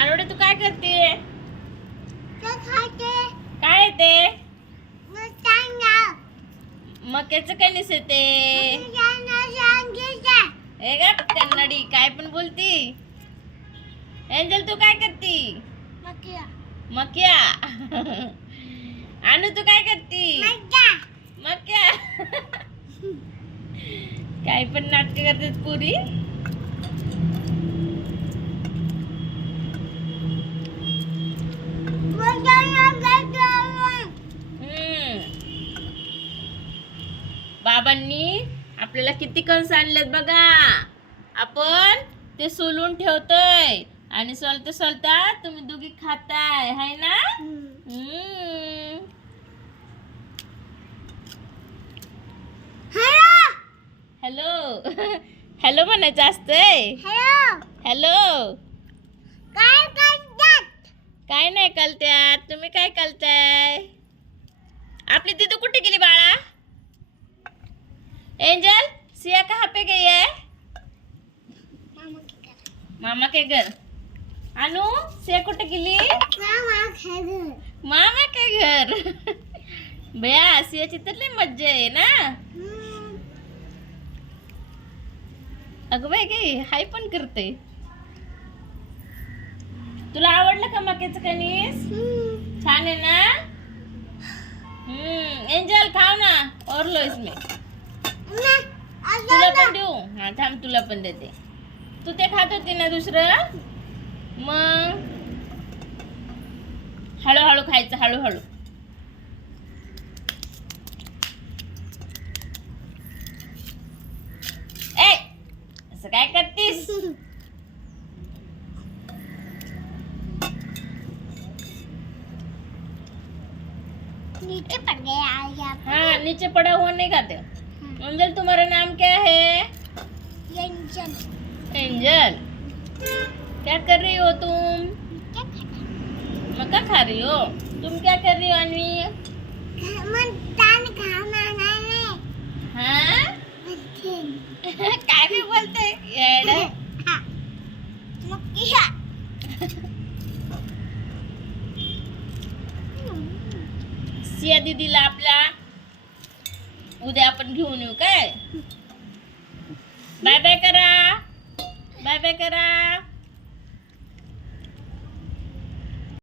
अनुडे तू काय करते? काय येते? मक्याचं काय निसते? हे ग कन्नडी काय पण बोलती? एंजल तू काय करती? मक्या. अनु तू काय करती? मक्या. काय पण नाटक करतात पुरी. बाबांनी आपल्याला किती कणस आणलेत बघा. आपण ते सोलून ठेवतोय आणि सोलता सोलता तुम्ही दोघी खाताय हाय ना. हॅलो. हॅलो म्हणायचं असतंय. हॅलो. काय नाही कळत्यात. तुम्ही काय कळताय? आपली दीदू कुठे गेली बाळा? एंजल सिया कहाँ पे गई है? मामा के घर. अनु सिया कुठे गेली? मामा के घर. भैया सियाची तर लई मज्जा आहे ना. अगं बाई काही हाय पण करते. तुला आवडलं का मक्याचं कणीस? छान आहे ना. एंजल खाव ना. और लो इसमें. तुला पण देऊ? हा थांब तुला पण देते. तू ते खात होती ना दुसरं. मग हळूहळू खायचं हळूहळू. ए असं काय करतीस? नीचे पड़ गया। हाँ नीचे पड़ा हुआ नहीं खाते. एंजल तुम्हारा नाम क्या है? एंजल। एंजल क्या कर रही हो तुम? मक्का खा रही हो. तुम क्या कर रही हो अन्वी? हाँ काय भी बोलते येडं. सिया दीदीला आपल्या उद्या आपण घेऊन येऊ काय. बाय बाय करा. बाय बाय करा.